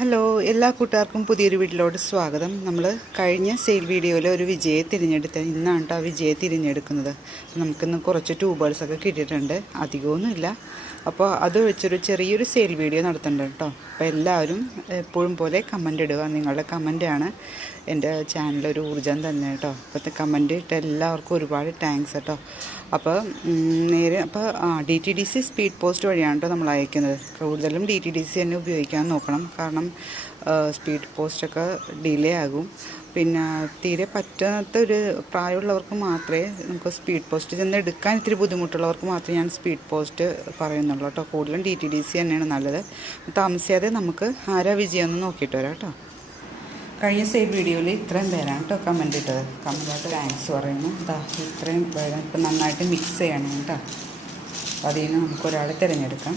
Hello, എല്ലാ കൂട്ടുകാർക്കും പുതിയൊരു വീട്ടിലോട്ട് സ്വാഗതം. നമ്മൾ കഴിഞ്ഞ സെയിൽ വീഡിയോയിൽ ഒരു വിജയെ ഇന്നാണ് കേട്ടോ ആ വിജയെ തിരഞ്ഞെടുക്കുന്നത്. നമുക്കിന്ന് കുറച്ച് ട്യൂബേഴ്സൊക്കെ കിട്ടിയിട്ടുണ്ട്, അധികമൊന്നുമില്ല. അപ്പോൾ അത് വെച്ചൊരു ചെറിയൊരു സെയിൽ വീഡിയോ നടത്തുന്നുണ്ട് കേട്ടോ. അപ്പോൾ എല്ലാവരും എപ്പോഴും പോലെ കമൻ്റ് ഇടുക. നിങ്ങളുടെ കമൻ്റാണ് എൻ്റെ ചാനലൊരു ഊർജ്ജം തന്നെ കേട്ടോ. അപ്പോഴത്തെ കമൻ്റ് ഇട്ട എല്ലാവർക്കും ഒരുപാട് താങ്ക്സ് കേട്ടോ. അപ്പോൾ DTDC സ്പീഡ് പോസ്റ്റ് വഴിയാണ് കേട്ടോ നമ്മൾ അയക്കുന്നത്. കൂടുതലും DTDC തന്നെ ഉപയോഗിക്കാൻ നോക്കണം, കാരണം സ്പീഡ് പോസ്റ്റൊക്കെ ഡിലേ ആകും. പിന്നെ തീരെ പറ്റാത്ത ഒരു പ്രായമുള്ളവർക്ക് മാത്രമേ നമുക്ക് സ്പീഡ് പോസ്റ്റ് ചെന്ന് എടുക്കാൻ ഇത്തിരി ബുദ്ധിമുട്ടുള്ളവർക്ക് മാത്രമേ ഞാൻ സ്പീഡ് പോസ്റ്റ് പറയുന്നുള്ളൂ കേട്ടോ. കൂടുതലും DTDC തന്നെയാണ് നല്ലത്. താമസിയാതെ നമുക്ക് ആരാ വിജയം ഒന്ന് നോക്കിയിട്ട് വരാം കേട്ടോ. കഴിഞ്ഞ സെയിൽ വീഡിയോയിൽ ഇത്രയും പേരാണ് കേട്ടോ കമൻ്റ് ഇട്ടത്. കമൻ്റായിട്ട് താങ്ക്സ് പറയുന്നു. ഇത്രയും പേര് ഇപ്പം നന്നായിട്ട് മിക്സ് ചെയ്യണം കേട്ടോ. അപ്പം അതിൽ നിന്ന് നമുക്കൊരാളെ തിരഞ്ഞെടുക്കാം.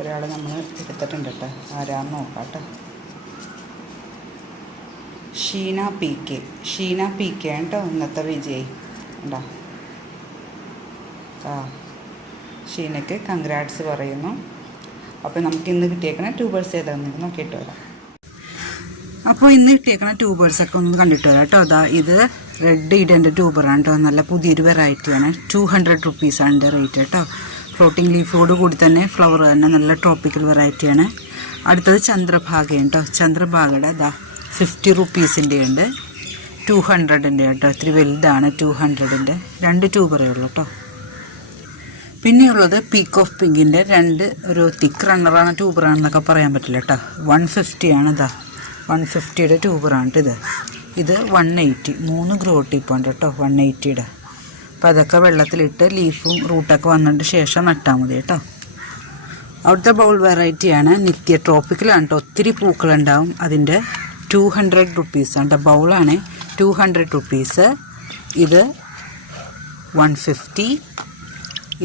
ഒരാൾ നമ്മൾ എടുത്തിട്ടുണ്ട് കേട്ടോ. ആരാന്ന് നോക്കാം കേട്ടോ. ഷീന പി കെ കേട്ടോ ഇന്നത്തെ വിജയ് ഉണ്ടോ. ഷീനയ്ക്ക് കൺഗ്രാറ്റ്സ് പറയുന്നു. അപ്പോൾ നമുക്ക് ഇന്ന് കിട്ടിയേക്കണ ട്യൂബേഴ്സ് ഏതാണെന്ന് നോക്കിയിട്ട് വരാം. അപ്പോൾ ഇന്ന് കിട്ടിയേക്കണ ട്യൂബേഴ്സൊക്കെ ഒന്ന് കണ്ടിട്ട് വരാം കേട്ടോ. ഇത് റെഡ് ഇഡൻ്റെ ട്യൂബറാണ് കേട്ടോ. നല്ല പുതിയൊരു വെറൈറ്റിയാണ്. 200 റുപ്പീസാണ് എൻ്റെ റേറ്റ് കേട്ടോ. ഫ്ലോട്ടിംഗ് ലീഫോട് കൂടി തന്നെ ഫ്ലവർ തന്നെ നല്ല ട്രോപ്പിക്കൽ വെറൈറ്റിയാണ്. അടുത്തത് ചന്ദ്രഭാഗയാണ് കേട്ടോ. ചന്ദ്രഭാഗയുടെ 50 റുപ്പീസിൻ്റെ ഉണ്ട്, 200ൻ്റെ കേട്ടോ. ഇത്തിരി വലുതാണ് 200ൻ്റെ. 2 ട്യൂബറേ ഉള്ളൂ കേട്ടോ. പിന്നെയുള്ളത് പീക്ക് ഓഫ് പിങ്കിൻ്റെ ഒരു തിക്ക് റണ്ണറാണ്, ട്യൂബറാണെന്നൊക്കെ പറയാൻ പറ്റില്ല കേട്ടോ. 150 ആണ്. 150യുടെ ട്യൂബറാണ് ഇത് 180. 3 ഗ്രോ ടിപ്പുണ്ട് കേട്ടോ 180യുടെ. അപ്പോൾ അതൊക്കെ വെള്ളത്തിലിട്ട് ലീഫും റൂട്ടൊക്കെ വന്നതിന് ശേഷം നട്ടാൽ മതി കേട്ടോ. അവിടുത്തെ ബൗൾ വെറൈറ്റിയാണ്. നിത്യ ട്രോപ്പിക്കലാണ് കേട്ടോ. ഒത്തിരി പൂക്കളുണ്ടാവും. അതിൻ്റെ 200 റുപ്പീസാണ് കേട്ടോ. ബൗളാണ് 200 റുപ്പീസ്. ഇത് 150,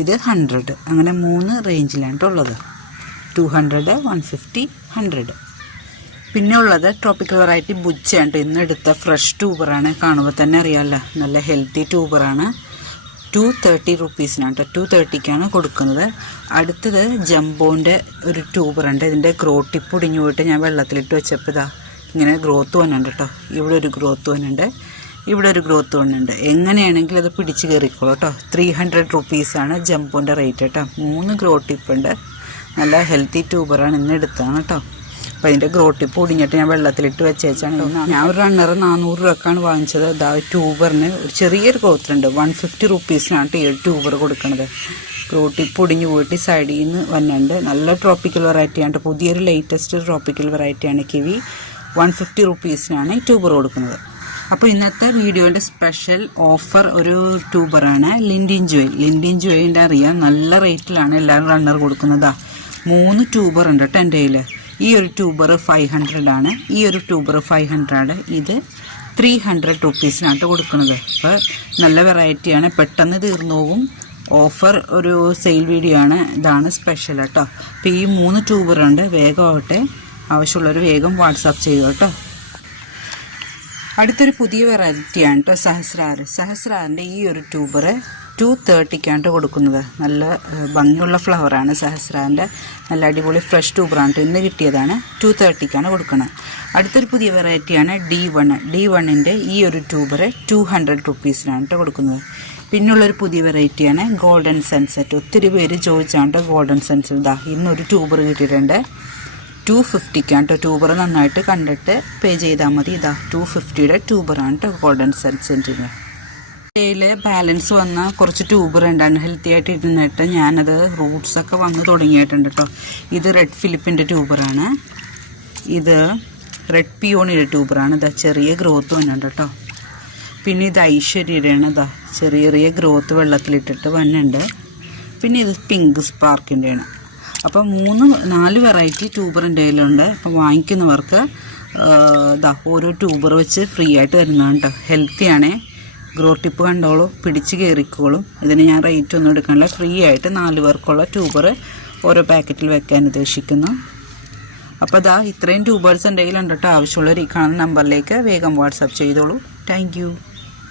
ഇത് 100. അങ്ങനെ 3 റേഞ്ചിലാണ് കേട്ടോ ഉള്ളത്. 200, 150, 100. പിന്നെ ഉള്ളത് ട്രോപ്പിക്കൽ വെറൈറ്റി ബുജ്ജയാണ്. ഇന്ന് എടുത്ത ഫ്രഷ് ട്യൂബറാണ്. കാണുമ്പോൾ തന്നെ അറിയാമല്ലോ, നല്ല ഹെൽത്തി ട്യൂബറാണ്. 230 റുപ്പീസിനാണ് കേട്ടോ. 230ക്കാണ് കൊടുക്കുന്നത്. അടുത്തത് ജംബോൻ്റെ ഒരു ട്യൂബറുണ്ട്. ഇതിൻ്റെ ഗ്രോ ടിപ്പ് ഒടിഞ്ഞു പോയിട്ട് ഞാൻ വെള്ളത്തിലിട്ട് വെച്ചപ്പോൾ ഇങ്ങനെ ഗ്രോത്ത് വന്നുണ്ട് കേട്ടോ. ഇവിടെ ഒരു ഗ്രോത്ത് വന്നുണ്ട്, ഇവിടെ ഒരു ഗ്രോത്ത് വന്നുണ്ട്. എങ്ങനെയാണെങ്കിലും അത് പിടിച്ച് കയറിക്കോളൂ കേട്ടോ. 300 റുപ്പീസാണ് ജംബോൻ്റെ റേറ്റ് കേട്ടോ. 3 ഗ്രോ ടിപ്പുണ്ട്. നല്ല ഹെൽത്തി ട്യൂബറാണ്. ഇന്ന് എടുത്താണ് കേട്ടോ. അപ്പോൾ അതിൻ്റെ ഗ്രോ ടിപ്പ് ഒടിഞ്ഞിട്ട് ഞാൻ വെള്ളത്തിലിട്ട് വെച്ചേച്ചാണ്. ഞാൻ ഒരു റണ്ണർ 400 രൂപക്കാണ് വാങ്ങിച്ചത്. ട്യൂബറിന് ഒരു ചെറിയൊരു ഗ്രോത്ത് ഉണ്ട്. 150 റുപ്പീസിനാണ് ഈ ട്യൂബർ കൊടുക്കുന്നത്. ഗ്രോ ടിപ്പ് ഒടിഞ്ഞു പോയിട്ട് സൈഡിൽ നിന്ന് വന്നുണ്ട്. നല്ല ട്രോപ്പിക്കൽ വെറൈറ്റിയാണ്. പുതിയൊരു ലേറ്റസ്റ്റ് ട്രോപ്പിക്കൽ വെറൈറ്റിയാണ് കിവി. 150 റുപ്പീസിനാണ് ഈ ട്യൂബർ കൊടുക്കുന്നത്. അപ്പോൾ ഇന്നത്തെ വീഡിയോൻ്റെ സ്പെഷ്യൽ ഓഫർ ഒരു ട്യൂബറാണ് ലിൻഡിൻ ജോയിൻ്റെ അറിയാം. നല്ല റേറ്റിലാണ് എല്ലാവരും റണ്ണർ കൊടുക്കുന്നത്. 3 ട്യൂബർ ഉണ്ട് കേട്ടോ എൻ്റെ കയ്യിൽ. ഈ ഒരു ട്യൂബർ 500 ആണ്. ഈ ഒരു ട്യൂബർ 500 ആണ്. ഇത് 300 റുപ്പീസിനാണ് കൊടുക്കുന്നത്. അപ്പോൾ നല്ല വെറൈറ്റിയാണ്. പെട്ടെന്ന് തീർന്നു പോകും. ഓഫർ ഒരു സെയിൽ വീഡിയോ ആണ്. ഇതാണ് സ്പെഷ്യൽ കേട്ടോ. അപ്പോൾ ഈ 3 ട്യൂബറുണ്ട്. വേഗം ആവട്ടെ. ആവശ്യമുള്ളവർ വേഗം വാട്സാപ്പ് ചെയ്യുക കേട്ടോ. അടുത്തൊരു പുതിയ വെറൈറ്റിയാണ് കേട്ടോ സഹസ്രാറിൻ്റെ ഈ ഒരു ട്യൂബർ 230ക്കാണ് കൊടുക്കുന്നത്. നല്ല ഭംഗിയുള്ള ഫ്ലവറാണ് സഹസ്രാറിൻ്റെ. നല്ല അടിപൊളി ഫ്രഷ് ട്യൂബറാണ്. ഇന്ന് കിട്ടിയതാണ്. 230ക്കാണ് കൊടുക്കുന്നത്. അടുത്തൊരു പുതിയ വെറൈറ്റിയാണ് D1ൻ്റെ ഈ ഒരു ട്യൂബർ 200 റുപ്പീസിനാണ് കേട്ടോ കൊടുക്കുന്നത്. പിന്നുള്ളൊരു പുതിയ വെറൈറ്റിയാണ് ഗോൾഡൻ സൺസെറ്റ്. ഒത്തിരി പേര് ചോദിച്ചാണ് ഗോൾഡൻ സൺസെറ്റ്. ഇന്നൊരു ട്യൂബർ കിട്ടിയിട്ടുണ്ട്. 250ക്കാണ് കേട്ടോ. ട്യൂബർ നന്നായിട്ട് കണ്ടിട്ട് പേ ചെയ്താൽ മതി. 250യുടെ ട്യൂബറാണ് കേട്ടോ ഗോൾഡൻ സൺസെറ്റിന്. ഡേയിൽ ബാലൻസ് വന്ന കുറച്ച് ട്യൂബർ ഉണ്ട് അൺഹെൽത്തി ആയിട്ട് ഇരുന്നിട്ട് ഞാനത് റൂട്ട്സൊക്കെ വന്ന് തുടങ്ങിയിട്ടുണ്ട് കേട്ടോ. ഇത് റെഡ് ഫിലിപ്പിൻ്റെ ട്യൂബറാണ്. ഇത് റെഡ് പിയോണിയുടെ ട്യൂബറാണ്. ചെറിയ ഗ്രോത്ത് വന്നുണ്ട് കേട്ടോ. പിന്നെ ഇത് ഐശ്വര്യയുടെയാണ്. ചെറിയ ഗ്രോത്ത് വെള്ളത്തിലിട്ടിട്ട് വന്നുണ്ട്. പിന്നെ ഇത് പിങ്ക് സ്പാർക്കിൻ്റെയാണ്. അപ്പോൾ 4 വെറൈറ്റി ട്യൂബറിൻ്റെ കയ്യിലുണ്ട്. അപ്പോൾ വാങ്ങിക്കുന്നവർക്ക് ഓരോ ട്യൂബർ വെച്ച് ഫ്രീ ആയിട്ട് വരുന്നതാണ് കേട്ടോ. ഹെൽത്തിയാണേ. ഗ്രോ ടിപ്പ് കണ്ടോളൂ, പിടിച്ച് കയറിക്കോളും. ഇതിന് ഞാൻ റേറ്റ് ഒന്നും എടുക്കാനില്ല. ഫ്രീ ആയിട്ട് 4 പേർക്കുള്ള ട്യൂബർ ഓരോ പാക്കറ്റിൽ വെക്കാൻ ഉദ്ദേശിക്കുന്നു. അപ്പോൾ ഇത്രയും ട്യൂബേഴ്സ് എൻ്റെ കയ്യിലുണ്ട് കേട്ടോ. ആവശ്യമുള്ളവർ ഈ കാണുന്ന നമ്പറിലേക്ക് വേഗം വാട്സാപ്പ് ചെയ്തോളൂ. Thank you.